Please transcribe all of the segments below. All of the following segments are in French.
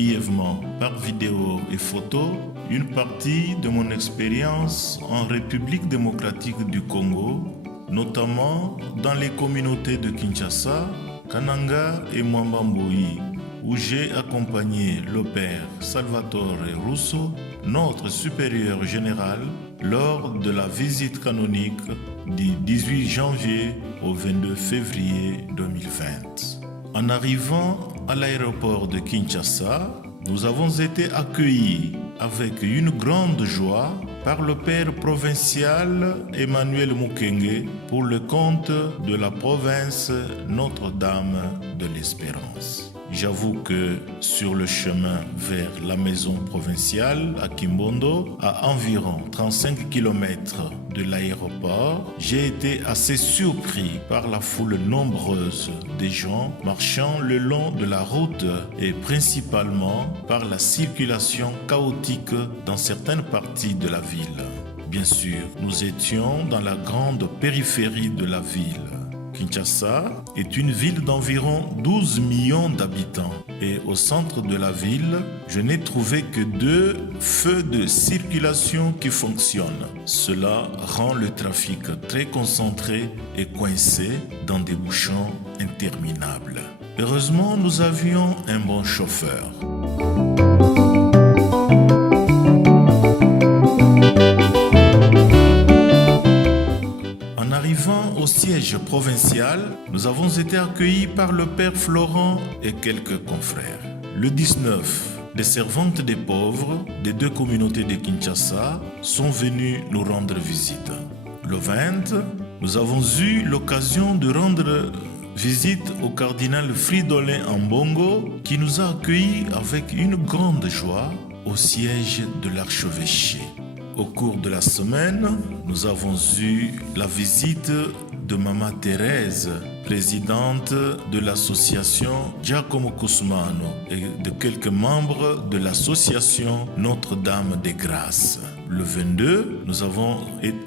brièvement par vidéo et photo une partie de mon expérience en République démocratique du Congo, notamment dans les communautés de Kinshasa, Kananga et Mwambamboui, où j'ai accompagné le père Salvatore Russo, notre supérieur général, lors de la visite canonique du 18 janvier au 22 février 2020. En arrivant à l'aéroport de Kinshasa, nous avons été accueillis avec une grande joie par le père provincial Emmanuel Mukenge pour le compte de la province Notre-Dame de l'Espérance. J'avoue que sur le chemin vers la maison provinciale à Kimbondo, à environ 35 km de l'aéroport, j'ai été assez surpris par la foule nombreuse des gens marchant le long de la route et principalement par la circulation chaotique dans certaines parties de la ville. Bien sûr, nous étions dans la grande périphérie de la ville. Kinshasa est une ville d'environ 12 millions d'habitants et au centre de la ville, je n'ai trouvé que 2 feux de circulation qui fonctionnent. Cela rend le trafic très concentré et coincé dans des bouchons interminables. Heureusement, nous avions un bon chauffeur. Arrivant au siège provincial, nous avons été accueillis par le père Florent et quelques confrères. Le 19, les servantes des pauvres des 2 communautés de Kinshasa sont venues nous rendre visite. Le 20, nous avons eu l'occasion de rendre visite au cardinal Fridolin Ambongo qui nous a accueillis avec une grande joie au siège de l'archevêché. Au cours de la semaine, nous avons eu la visite de Maman Thérèse, présidente de l'association Giacomo Cusmano et de quelques membres de l'association Notre-Dame des Grâces. Le 22, nous avons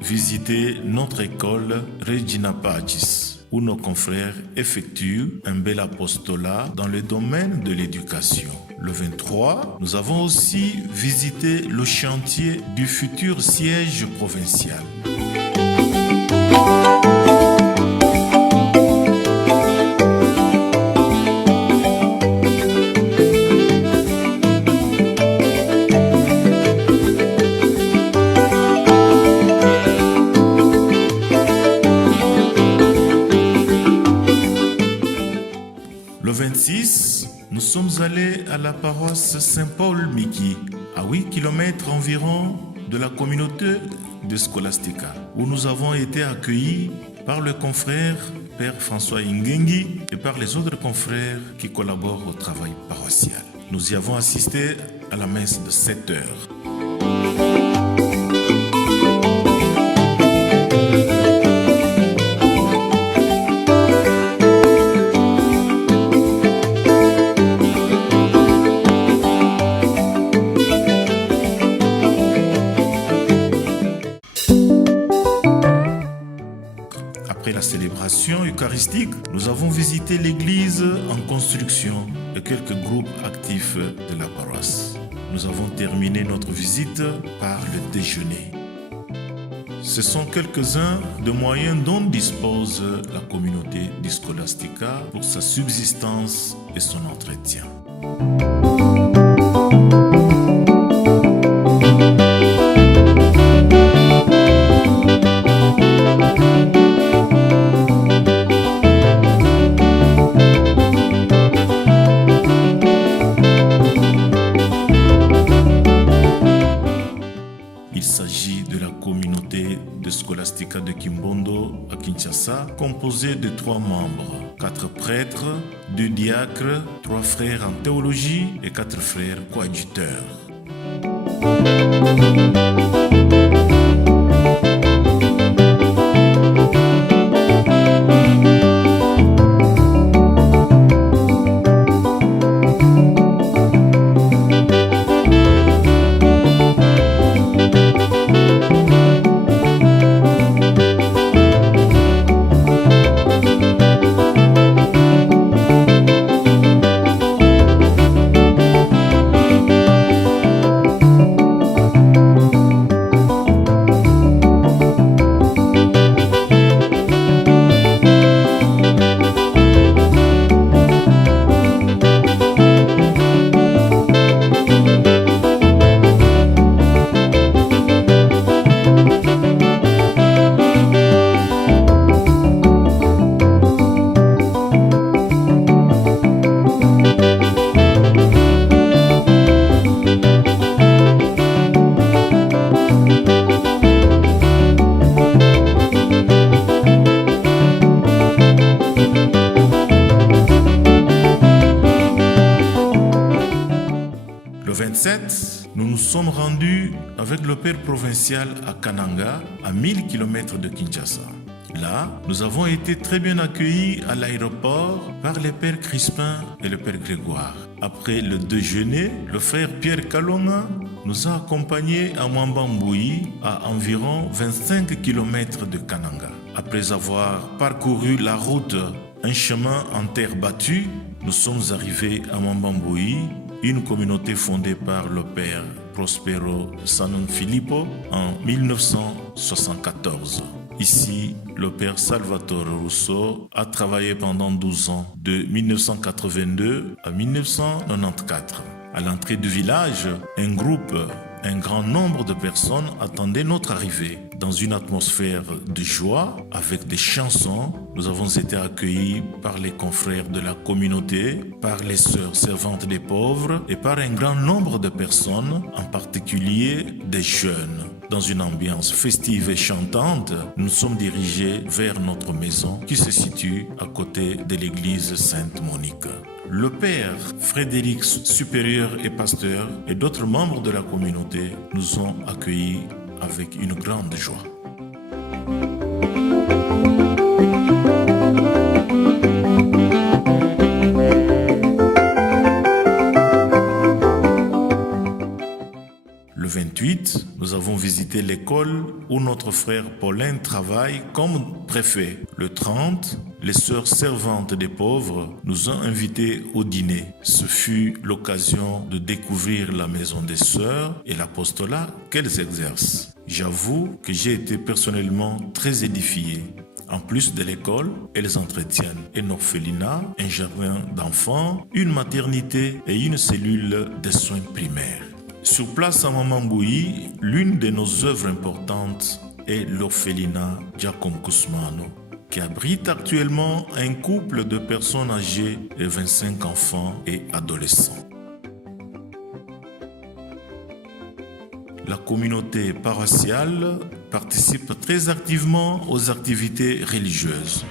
visité notre école Regina Pacis, où nos confrères effectuent un bel apostolat dans le domaine de l'éducation. Le 23, nous avons aussi visité le chantier du futur siège provincial. Le 26, nous sommes allés à la paroisse Saint-Paul-Miki, à 8 km environ de la communauté de Scholastica, où nous avons été accueillis par le confrère Père François Ingengi et par les autres confrères qui collaborent au travail paroissial. Nous y avons assisté à la messe de 7 heures. Après la célébration eucharistique, nous avons visité l'église en construction et quelques groupes actifs de la paroisse. Nous avons terminé notre visite par le déjeuner. Ce sont quelques-uns des moyens dont dispose la communauté du Scholastica pour sa subsistance et son entretien. Il s'agit de la communauté de Scholastica de Kimbondo à Kinshasa, composée de 3 membres, 4 prêtres, 2 diacres, 3 frères en théologie et 4 frères coadjuteurs. 2007, nous nous sommes rendus avec le père provincial à Kananga, à 1000 km de Kinshasa. Là, nous avons été très bien accueillis à l'aéroport par les pères Crispin et le père Grégoire. Après le déjeuner, le frère Pierre Kalonga nous a accompagnés à Mwambamboui, à environ 25 km de Kananga. Après avoir parcouru la route, un chemin en terre battue, nous sommes arrivés à Mwambamboui, une communauté fondée par le père Prospero Sanon Filippo en 1974. Ici, le père Salvatore Rousseau a travaillé pendant 12 ans, de 1982 à 1994. À l'entrée du village, un grand nombre de personnes attendaient notre arrivée. Dans une atmosphère de joie, avec des chansons, nous avons été accueillis par les confrères de la communauté, par les sœurs servantes des pauvres et par un grand nombre de personnes, en particulier des jeunes. Dans une ambiance festive et chantante, nous sommes dirigés vers notre maison qui se situe à côté de l'église Sainte-Monique. Le père Frédéric, supérieur et pasteur, et d'autres membres de la communauté nous ont accueillis avec une grande joie. Le 28, nous avons visité l'école où notre frère Paulin travaille comme préfet. Le 30, les sœurs servantes des pauvres nous ont invités au dîner. Ce fut l'occasion de découvrir la maison des sœurs et l'apostolat qu'elles exercent. J'avoue que j'ai été personnellement très édifié. En plus de l'école, elles entretiennent un orphelinat, un jardin d'enfants, une maternité et une cellule de soins primaires. Sur place à Mwambamboui, l'une de nos œuvres importantes est l'orphelinat Giacomo Cusmano, qui abrite actuellement un couple de personnes âgées et 25 enfants et adolescents. La communauté paroissiale participe très activement aux activités religieuses.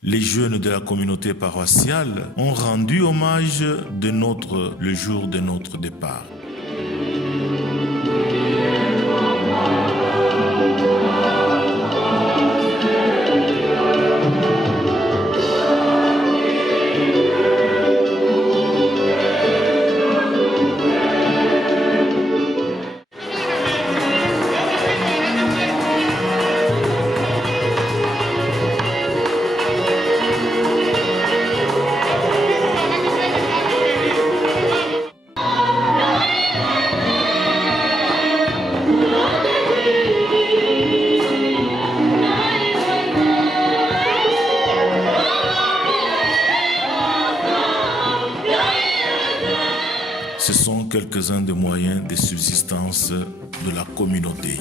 Les jeunes de la communauté paroissiale ont rendu hommage le jour de notre départ. Ce sont quelques-uns des moyens de subsistance de la communauté.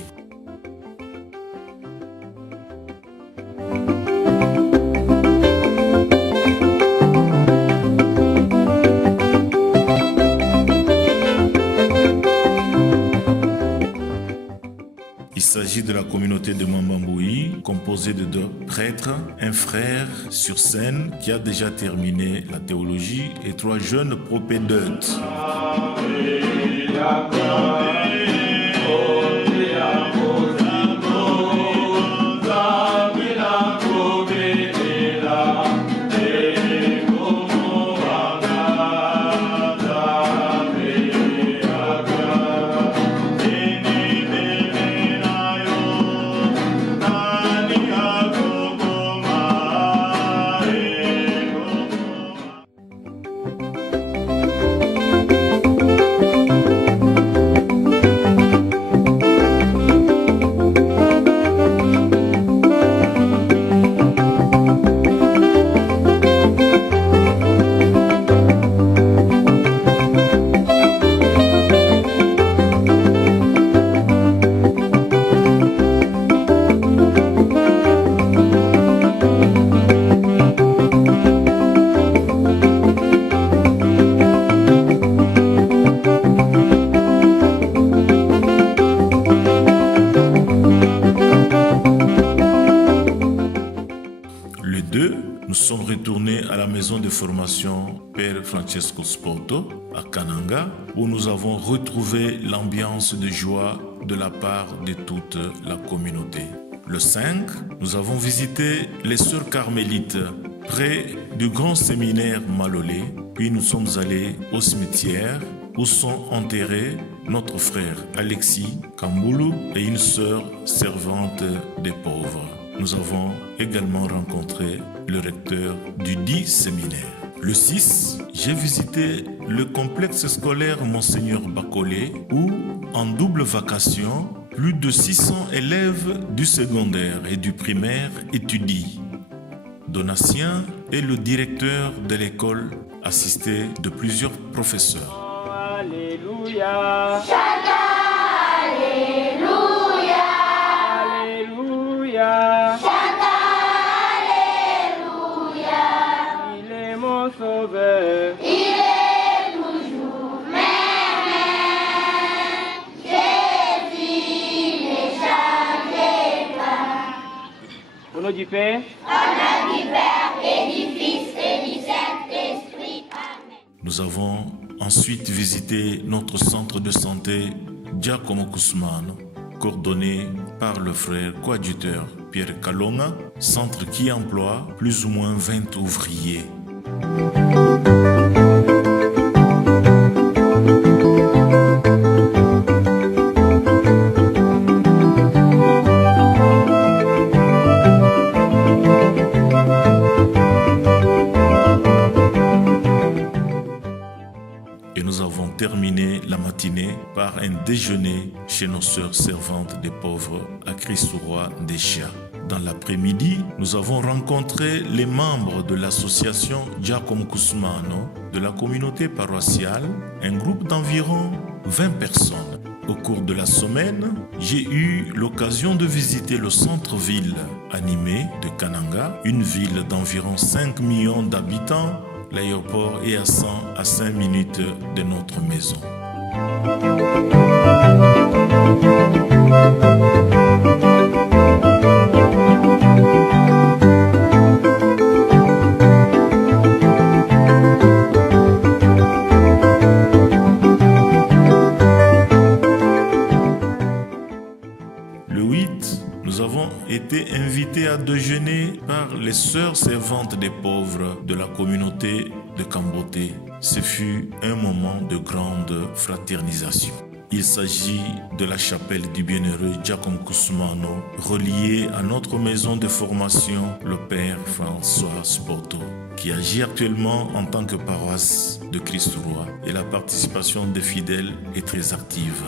Il s'agit de la communauté de Mwambamboui, composée de 2 prêtres, un frère sur scène qui a déjà terminé la théologie et 3 jeunes propédeutes. maison de formation Père Francesco Spoto à Kananga, où nous avons retrouvé l'ambiance de joie de la part de toute la communauté. Le 5, nous avons visité les Sœurs Carmélites près du grand séminaire Malolé, puis nous sommes allés au cimetière où sont enterrés notre frère Alexis Kamboulou et une sœur servante des pauvres. Nous avons également rencontré le recteur du dit séminaire. Le 6, j'ai visité le complexe scolaire Monseigneur Bacolé où, en double vacation, plus de 600 élèves du secondaire et du primaire étudient. Donatien est le directeur de l'école, assisté de plusieurs professeurs. Alléluia. Alléluia. Alléluia. Alléluia. Il est mon sauveur. Il est toujours même. Jésus ne change pas. Au nom du Père. Au nom du Père et du Fils et du Saint-Esprit. Amen. Nous avons ensuite visité notre centre de santé Giacomo Cusmano, coordonné par le frère coadjuteur Pierre Kalonga, centre qui emploie plus ou moins 20 ouvriers. Et nous avons terminé la matinée par un déjeuner chez nos sœurs servantes des pauvres à Christ-Roi des Chats. Dans l'après-midi, nous avons rencontré les membres de l'association Giacomo Cusmano de la communauté paroissiale, un groupe d'environ 20 personnes. Au cours de la semaine, j'ai eu l'occasion de visiter le centre-ville animé de Kananga, une ville d'environ 5 millions d'habitants. L'aéroport est à 5 minutes de notre maison. Le 8, nous avons été invités à déjeuner par les sœurs servantes des pauvres de la communauté de Kamboté. Ce fut un moment de grande fraternisation. Il s'agit de la chapelle du bienheureux Giacomo Cusmano, reliée à notre maison de formation, le Père François Spoto, qui agit actuellement en tant que paroisse de Christ-Roi, et la participation des fidèles est très active.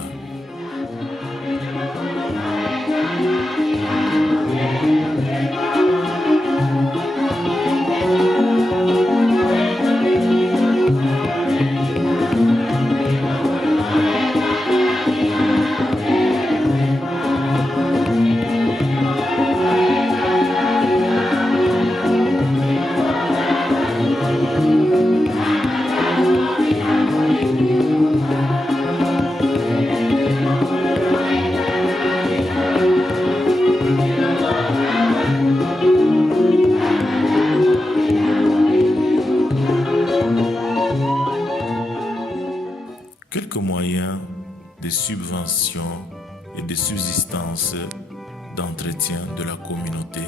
Quelques moyens de subvention et de subsistance d'entretien de la communauté.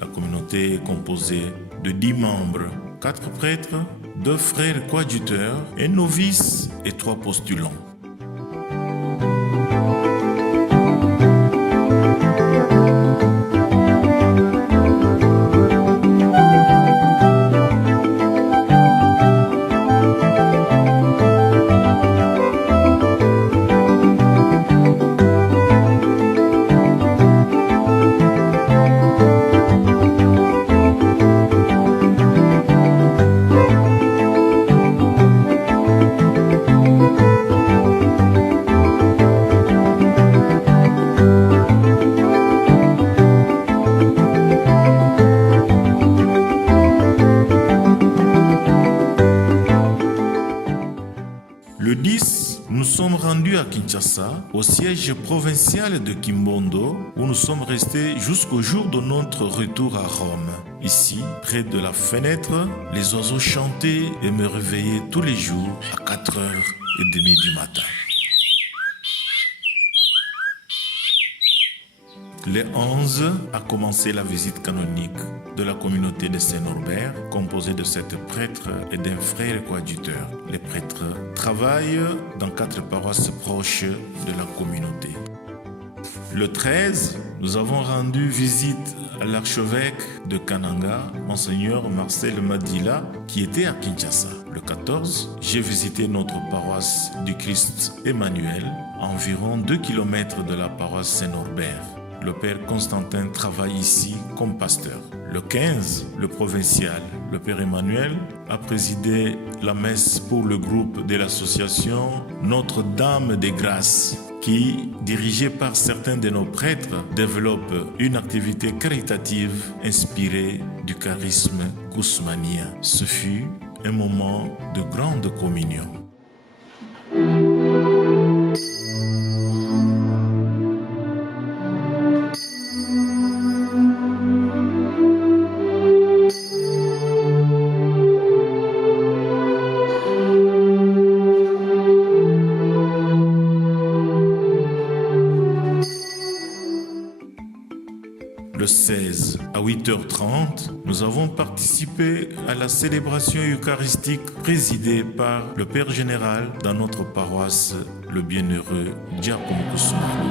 La communauté est composée de 10 membres, 4 prêtres, 2 frères coadjuteurs, un novice et 3 postulants. Kinshasa, au siège provincial de Kimbondo, où nous sommes restés jusqu'au jour de notre retour à Rome. Ici, près de la fenêtre, les oiseaux chantaient et me réveillaient tous les jours à 4h30 du matin. Le 11 a commencé la visite canonique de la communauté de Saint-Norbert, composée de 7 prêtres et d'un frère coadjuteur. Les prêtres travaillent dans 4 paroisses proches de la communauté. Le 13, nous avons rendu visite à l'archevêque de Kananga, Monseigneur Marcel Madila, qui était à Kinshasa. Le 14, j'ai visité notre paroisse du Christ Emmanuel, à environ 2 km de la paroisse Saint-Norbert. Le père Constantin travaille ici comme pasteur. Le 15, le provincial, le père Emmanuel, a présidé la messe pour le groupe de l'association Notre-Dame des Grâces, qui, dirigée par certains de nos prêtres, développe une activité caritative inspirée du charisme kousmanien. Ce fut un moment de grande communion. Le 16 à 8h30, nous avons participé à la célébration eucharistique présidée par le Père général dans notre paroisse, le bienheureux Giacomo Kousumano.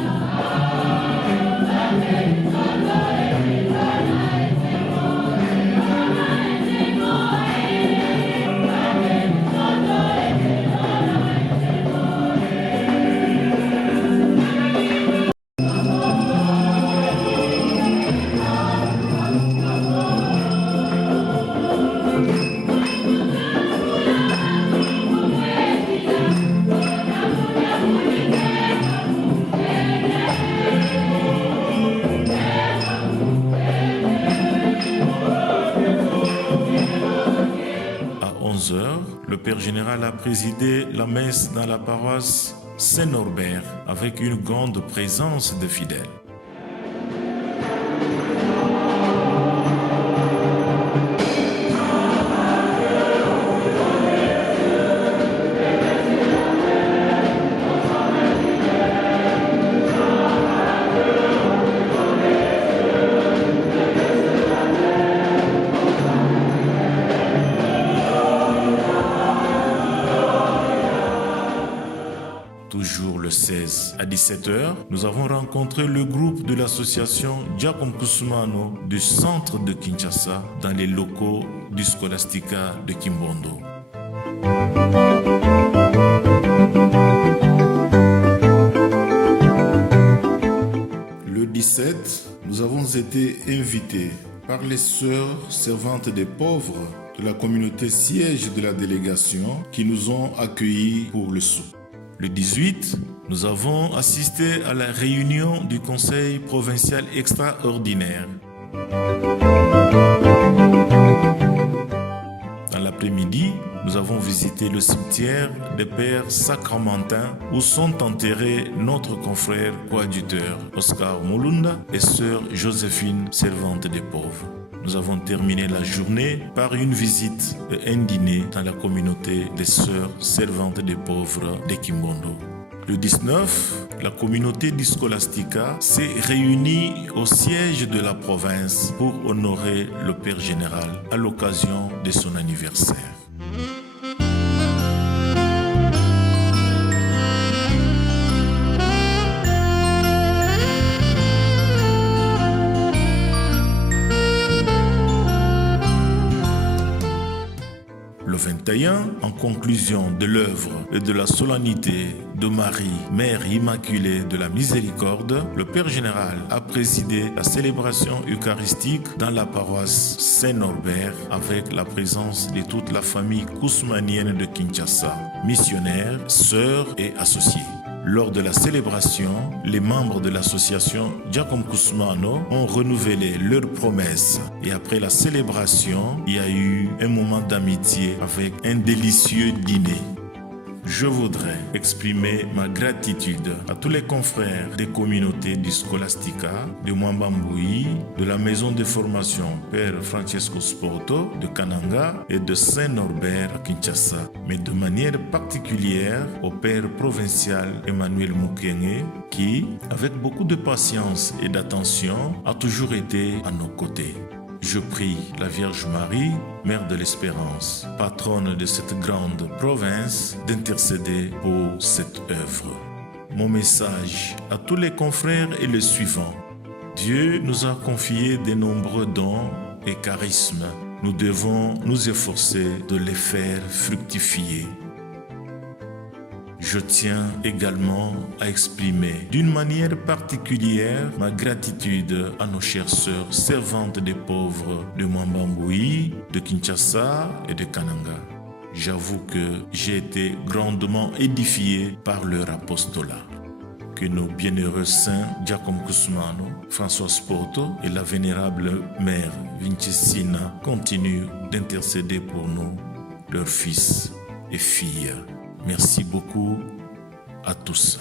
Le Père général a présidé la messe dans la paroisse Saint-Norbert avec une grande présence de fidèles. Toujours le 16 à 17h, nous avons rencontré le groupe de l'association Giacomo Kousumano du centre de Kinshasa dans les locaux du Scholastica de Kimbondo. Le 17, nous avons été invités par les sœurs servantes des pauvres de la communauté siège de la délégation qui nous ont accueillis pour le souper. Le 18, nous avons assisté à la réunion du Conseil provincial extraordinaire. Dans l'après-midi, nous avons visité le cimetière des Pères Sacramentins où sont enterrés notre confrère coadjuteur Oscar Molunda et sœur Joséphine, servante des pauvres. Nous avons terminé la journée par une visite et un dîner dans la communauté des sœurs servantes des pauvres de Kimbondo. Le 19, la communauté du Scholastica s'est réunie au siège de la province pour honorer le Père général à l'occasion de son anniversaire. Le 21, en conclusion de l'œuvre et de la solennité de Marie, Mère Immaculée de la Miséricorde, le Père général a présidé la célébration eucharistique dans la paroisse Saint-Norbert avec la présence de toute la famille kousmanienne de Kinshasa, missionnaires, sœurs et associés. Lors de la célébration, les membres de l'association Giacomo Kousumano ont renouvelé leurs promesses et après la célébration, il y a eu un moment d'amitié avec un délicieux dîner. je voudrais exprimer ma gratitude à tous les confrères des communautés du Scholastica, de Mwambamboui, de la maison de formation Père Francesco Sporto de Kananga et de Saint-Norbert à Kinshasa, mais de manière particulière au Père provincial Emmanuel Mukenge qui, avec beaucoup de patience et d'attention, a toujours été à nos côtés. Je prie la Vierge Marie, Mère de l'Espérance, patronne de cette grande province, d'intercéder pour cette œuvre. Mon message à tous les confrères est le suivant. Dieu nous a confié de nombreux dons et charismes. Nous devons nous efforcer de les faire fructifier. Je tiens également à exprimer d'une manière particulière ma gratitude à nos chères sœurs servantes des pauvres de Mwambamboui, de Kinshasa et de Kananga. J'avoue que j'ai été grandement édifié par leur apostolat. Que nos bienheureux saints Giacomo Cusmano, François Sporto et la vénérable mère Vincesina continuent d'intercéder pour nous, leurs fils et filles. Merci beaucoup à tous.